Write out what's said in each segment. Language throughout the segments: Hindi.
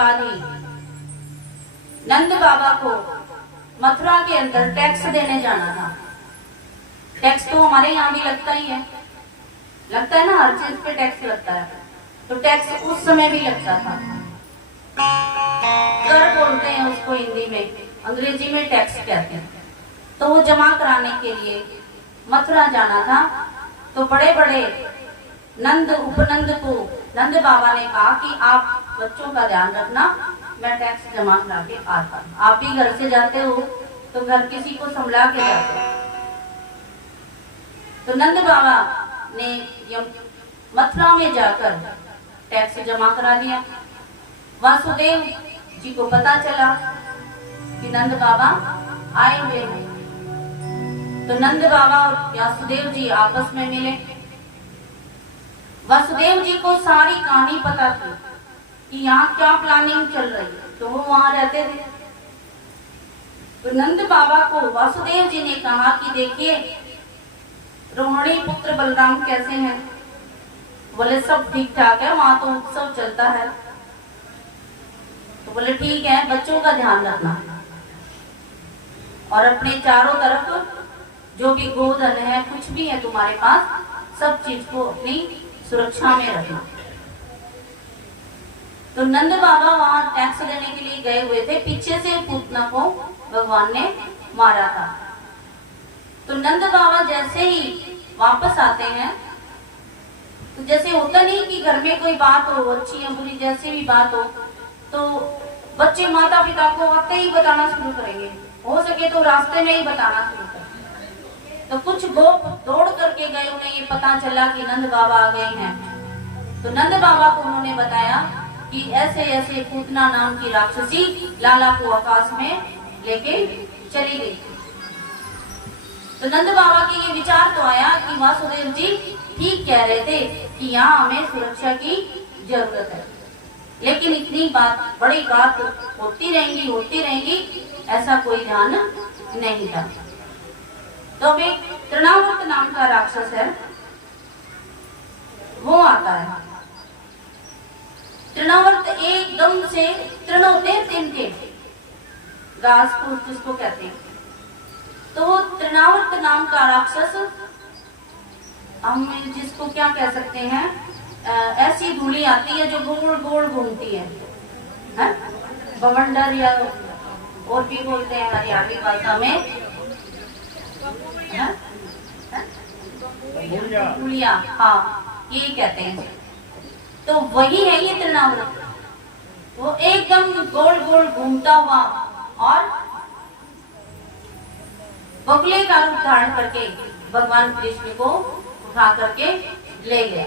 बाद ही नंद बाबा को मथुरा के अंदर टैक्स देने जाना था। टैक्स तो हमारे यहाँ भी लगता ही है, लगता है ना, हर चीज पे टैक्स लगता है। तो टैक्स उस समय भी लगता था। कर बोलते हैं उसको हिंदी में, अंग्रेजी में टैक्स कहते हैं। तो वो जमा कराने के लिए मथुरा जाना था। तो बड़े बड़े नंद उपनंद को नंद बाबा ने कहा कि आप बच्चों का ध्यान रखना, मैं टैक्स जमा करा के आता हूँ। आप भी घर से जाते हो तो घर किसी को संभला के जाते हो। तो नंद बाबा ने मथुरा में जाकर टैक्स जमा करा दिया। वासुदेव जी को पता चला कि नंद बाबा आए हुए हैं। तो नंद बाबा और वासुदेव जी आपस में मिले। वासुदेव जी को सारी कहानी पता थी कि यहाँ क्या प्लानिंग चल रही है, तो वो वहां रहते थे। तो नंद बाबा को वासुदेव जी ने कहा कि देखिए रोहिणी पुत्र बलराम कैसे हैं। बोले सब ठीक ठाक है, वहां तो उत्सव चलता है। तो बोले ठीक है, बच्चों का ध्यान रखना और अपने चारों तरफ जो भी गोधन है, कुछ भी है तुम्हारे पास, सब चीज को अपनी सुरक्षा में रखना। तो नंद बाबा वहां टैक्स देने के लिए गए हुए थे। पीछे से पूतना को भगवान ने मारा था। तो नंद बाबा जैसे ही वापस आते हैं, तो जैसे होता नहीं कि घर में कोई बात हो, अच्छी या बुरी जैसी भी बात हो, तो बच्चे माता पिता को आते ही बताना शुरू करेंगे। हो सके तो रास्ते में ही बताना शुरू करेंगे। तो कुछ गोप दौड़ करके गए, उन्हें ये पता चला कि नंद बाबा आ गए हैं। तो नंद बाबा को उन्होंने बताया कि ऐसे ऐसे पूतना नाम की राक्षसी लाला को आकाश में लेके चली गई। तो नंद बाबा के ये विचार तो आया कि वासुदेव जी ठीक कह रहे थे कि यहाँ हमें सुरक्षा की जरूरत है, लेकिन इतनी बात, बड़ी बात होती रहेंगी, ऐसा कोई ध्यान नहीं था। तो अब एक तृणावर्त नाम का राक्षस है, वो आता है। तृणावर्त एकदम से, तृण होते हैं तिनके, घास फूस जिसको कहते हैं। तो वो तृणावर्त नाम का राक्षस, हम जिसको क्या कह सकते हैं, ऐसी धूली आती है जो गोल गोल घूमती है, बवंडर या और भी बोलते हैं हरियाणवी भाषा में, धूलिया, हाँ ये कहते हैं। तो वही है ये तृणावर्त। वो एकदम गोल गोल घूमता हुआ और बगुले का रूप धारण करके भगवान कृष्ण को उठा करके ले गया।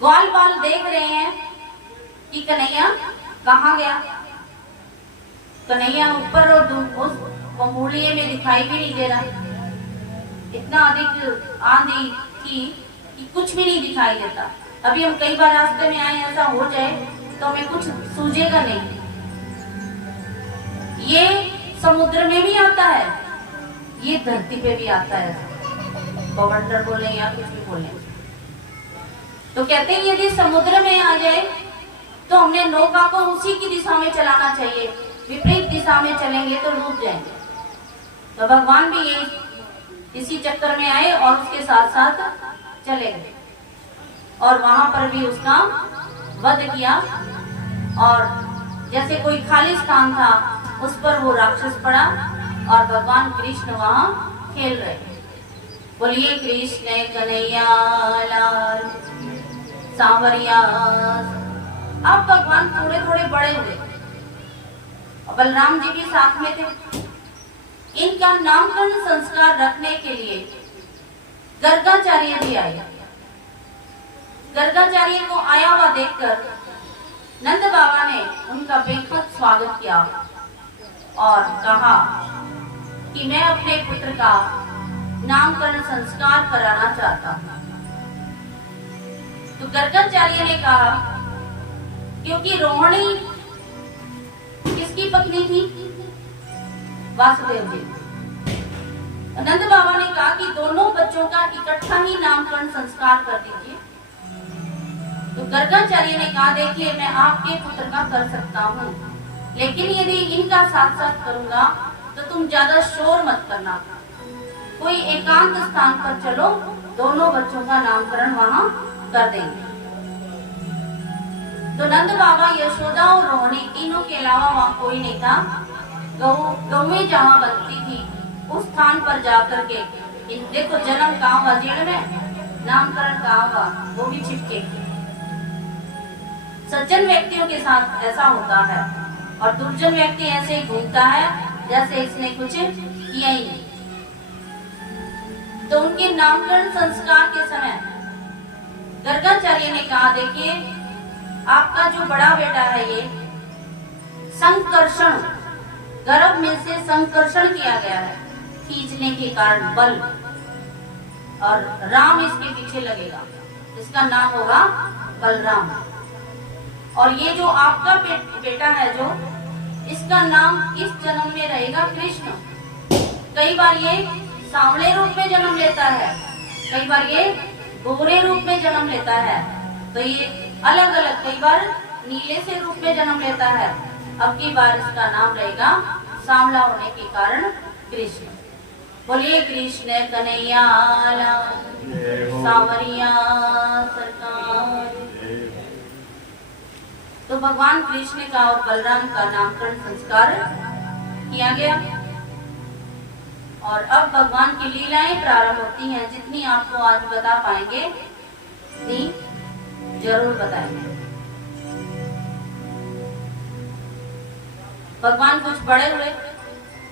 ग्वाल बाल देख रहे हैं कि कन्हैया कहाँ गया। कन्हैया ऊपर और उस बमूलिये में दिखाई भी नहीं दे रहा। इतना अधिक आंधी थी कि कुछ भी नहीं दिखाई देता। अभी हम कई बार रास्ते में आए, ऐसा हो जाए तो हमें कुछ सूझेगा नहीं। ये समुद्र में भी आता है, ये धरती पे भी आता है, बवंडर बोले या कुछ भी बोले। तो कहते हैं यदि समुद्र में आ जाए तो हमने नौका को उसी की दिशा में चलाना चाहिए, विपरीत दिशा में चलेंगे तो डूब जाएंगे। तो भगवान भी ये इसी चक्कर में आए और उसके साथ साथ चले गए और वहां पर भी उसका वध किया। और जैसे कोई खाली स्थान था उस पर वो राक्षस पड़ा और भगवान कृष्ण वहां खेल रहे। बोलिए कृष्ण कन्हैया लाल सांवरिया। अब भगवान थोड़े थोड़े बड़े हुए और बलराम जी भी साथ में थे। इनका नामकरण संस्कार रखने के लिए गर्गाचार्य भी आए। गर्गाचार्य को आया हुआ देखकर नंद बाबा ने उनका बेहद स्वागत किया और कहा कि मैं अपने पुत्र का नामकरण संस्कार कराना चाहता हूं। तो गर्गाचार्य ने कहा, क्योंकि रोहिणी किसकी पत्नी थी? वासुदेव जी। नंद बाबा ने कहा कि दोनों बच्चों का इकट्ठा ही नामकरण संस्कार कर दीजिए। तो गर्गाचार्य ने कहा, देखिए मैं आपके पुत्र का कर सकता हूँ, लेकिन यदि इनका साथ साथ करूंगा तो तुम ज्यादा शोर मत करना, कोई एकांत स्थान पर चलो, दोनों बच्चों का नामकरण वहां कर देंगे। तो नंद बाबा, यशोदा और रोहिणी तीनों के अलावा वहां कोई नहीं था। गौएं जहां बनती थी उस स्थान पर जाकर के, देखो जन्म कहाँ हुआ, जेल में, नामकरण कहाँ हुआ, वो भी छिपके। सज्जन व्यक्तियों के साथ ऐसा होता है और दुर्जन व्यक्ति ऐसे ही घूमता है जैसे इसने कुछ किया ही नहीं। तो उनके नामकरण संस्कार के समय गर्गाचार्य ने कहा, देखिए आपका जो बड़ा बेटा है ये संकर्षण, गर्भ में से संकर्षण किया गया है, खींचने के कारण बल, और राम इसके पीछे लगेगा, इसका नाम होगा बलराम। और ये जो आपका बेटा है जो, इसका नाम इस जन्म में रहेगा कृष्ण। कई बार ये सांवले रूप में जन्म लेता है, कई बार ये गोरे रूप में जन्म लेता है, तो ये अलग अलग, कई बार नीले से रूप में जन्म लेता है। अब की बार इसका नाम रहेगा सांवला होने के कारण कृष्ण। बोलिए कृष्ण कन्हैया लाल, सांवरिया सरकार। तो भगवान कृष्ण का और बलराम का नामकरण संस्कार किया गया। और अब भगवान की लीलाएं प्रारंभ होती हैं, जितनी आपको आज बता पाएंगे उतनी जरूर बताएंगे। भगवान कुछ बड़े हुए,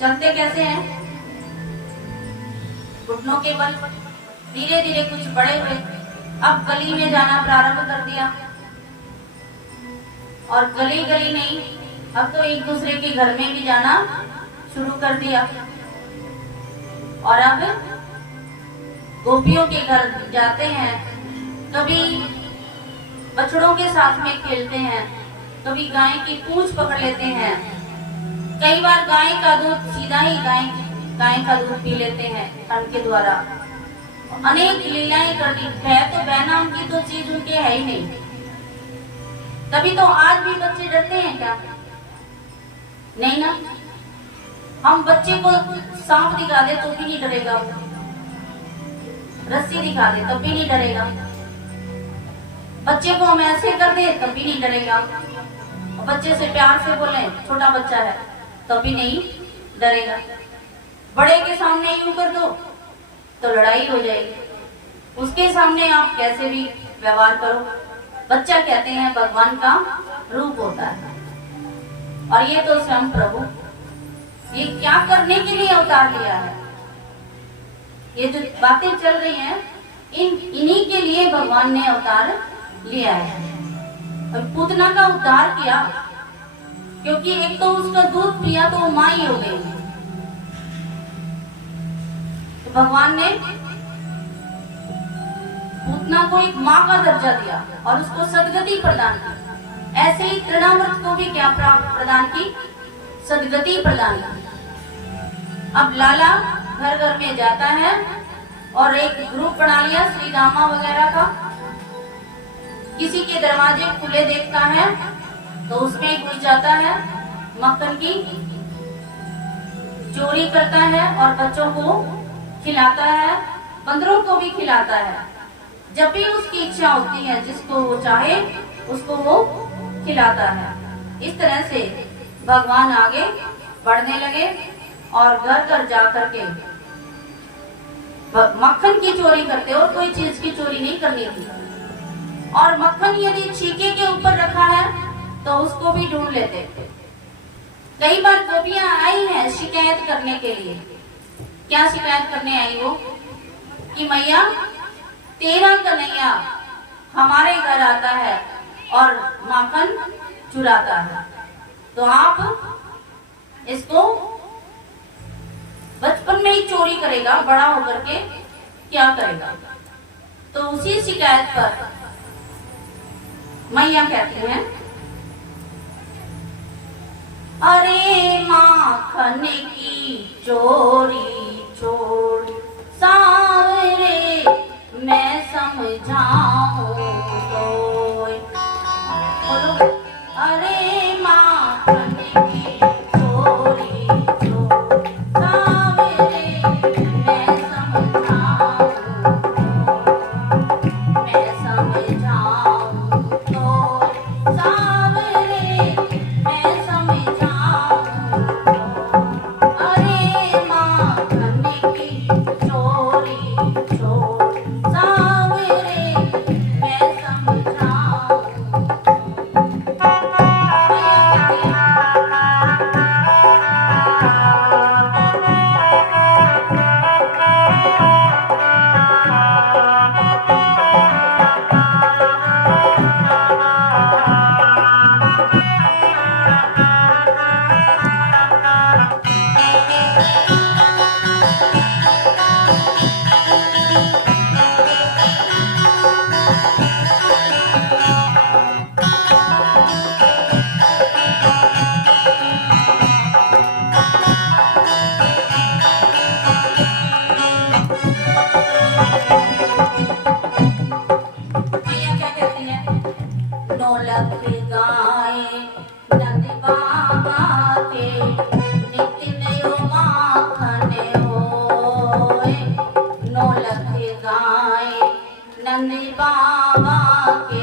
चलते कैसे हैं, घुटनों के बल, धीरे धीरे कुछ बड़े हुए, अब गली में जाना प्रारंभ कर दिया। और गली गली नहीं, अब तो एक दूसरे के घर में भी जाना शुरू कर दिया। और अब गोपियों के घर जाते हैं, कभी बछड़ों के साथ में खेलते हैं, कभी गाय की पूंछ पकड़ लेते हैं, कई बार गाय का दूध सीधा ही गाय का दूध पी लेते हैं ठंड के द्वारा। अनेक लीलाएं कर दी है, तो बहनाम की तो चीज उनके है ही नहीं। तभी तो आज भी बच्चे डरते हैं क्या? नहीं ना। हम बच्चे को सांप दिखा दे तो भी नहीं डरेगा, रस्सी दिखा दे तब भी नहीं डरेगा, बच्चे को हम ऐसे कर दे तब भी नहीं डरेगा, और बच्चे से प्यार से बोले, छोटा बच्चा है, तब भी नहीं डरेगा। बड़े के सामने यूं कर दो तो लड़ाई हो जाएगी, उसके सामने आप कैसे भी व्यवहार करो। बच्चा कहते हैं भगवान का रूप होता है, और ये तो स्वयं प्रभु, ये क्या करने के लिए अवतार लिया है। ये जो बातें चल रही हैं, इन्हीं के लिए भगवान ने अवतार लिया है। और पूतना का उद्धार किया, क्योंकि एक तो उसका दूध पिया तो वो मां ही हो गई। तो भगवान ने पूतना को एक मां का दर्जा दिया और उसको सदगति प्रदान की। ऐसे ही तृणामृत को भी क्या प्रदान की? सदगति प्रदान की। अब लाला घर घर में जाता है और एक ग्रुप बना लिया श्री रामा वगैरह का, किसी के दरवाजे खुले देखता है तो उसमें घुस जाता है, मक्खन की चोरी करता है और बच्चों को खिलाता है, बंदरों को भी खिलाता है। जब भी उसकी इच्छा होती है, जिसको वो चाहे उसको वो खिलाता है। इस तरह से भगवान आगे बढ़ने लगे और घर घर जाकर के मक्खन की चोरी करते, और कोई चीज की चोरी नहीं करनी थी। और मक्खन यदि छीके के ऊपर रखा है तो उसको भी ढूंढ लेते। कई बार गोपियां आई हैं शिकायत करने के लिए। क्या शिकायत करने आई वो? कि मैया तेरा कन्हैया हमारे घर आता है और माखन चुराता है, तो आप इसको बचपन में ही चोरी करेगा, बड़ा होकर के क्या करेगा? तो उसी शिकायत पर मैया कहते हैं, अरे माखन की चोरी चोरी सावरे मैं समझाऊं तो नौलख गाए नंद बाबा के नित नयो माखन होए। नौलख गाए नंद बाबा के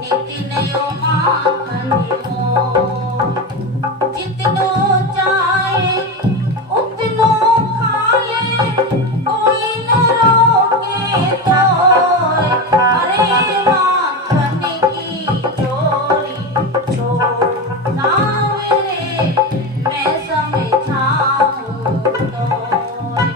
नित नयो माखन होए। जितनो चाहे उतनो खा ले कोई न रोके तोय। अरे माखन की चोरी छोड़ सांवरे मैं समझाऊं तोय।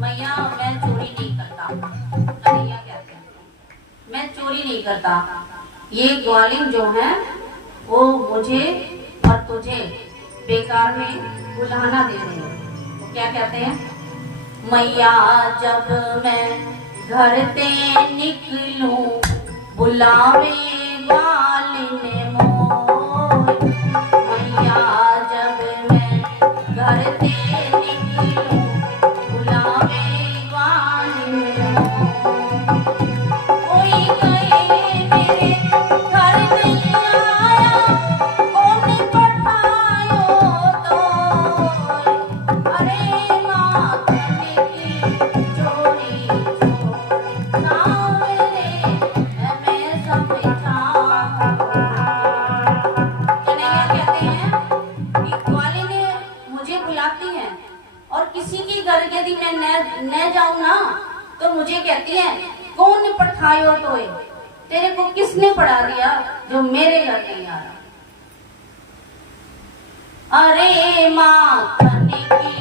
मैया मैं चोरी नहीं करता। कन्हैया कहते हैं मैं चोरी नहीं करता। ये ग्वालिन जो है वो मुझे और तुझे बेकार में बुलाना दे रहे हैं। तो क्या कहते हैं? मैया जब मैं घर ते निकलूं बुलावे ग्वालिन मोय। मैया जब मैं घर ते निकलूं बुलावे ग्वालिन मोय। कोई कहे मेरे घर नहीं आया कौन पठायो तोय। अरे माखन की चोरी छोड़ सांवरे मैं समझाऊं। कन्हैया कहते हैं कि ग्वालिन मुझे बुलाती हैं और किसी की घर यदि मैं न जाऊं ना तो मुझे कहती है कौन पठायो तोय। तेरे को किसने पढ़ा दिया जो मेरे घर नहीं आ रहा। अरे माखन की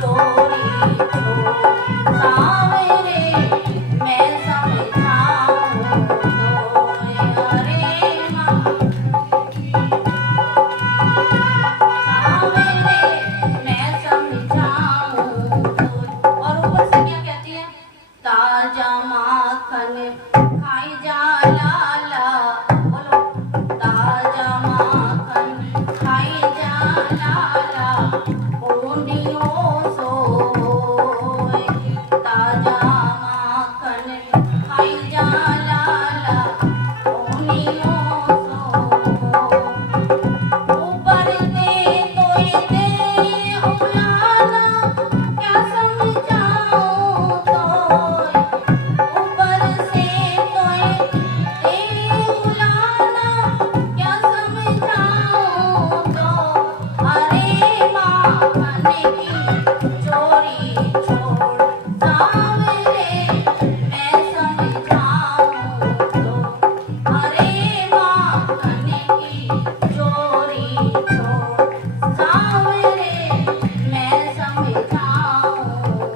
चोरी छोड़ सांवरे मैं समझाऊं तोय। अरे सांवरे मैं समझाऊं तोय। और ऊपर से क्या कहती है? ताजा माखन खाई जा लाला। बोलो ताजा माखन खाई जा लाला ओनियो सोय। ताजा माखन खाई जा लाला ओनियो सोय। ऊपर दे तोय दे उलाना क्या समझाऊं तोय। ऊपर से तोय दे उलाना क्या समझाऊं तो। अरे माखन की चोरी छोड़ सांवरे मैं समझाऊं तो। अरे माखन की चोरी छोड़ सांवरे मैं समझाऊं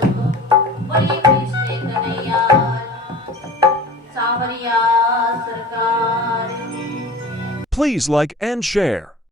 तो। बोलिए कृष्ण कन्हैया सांवरिया सरकार। Please like and share.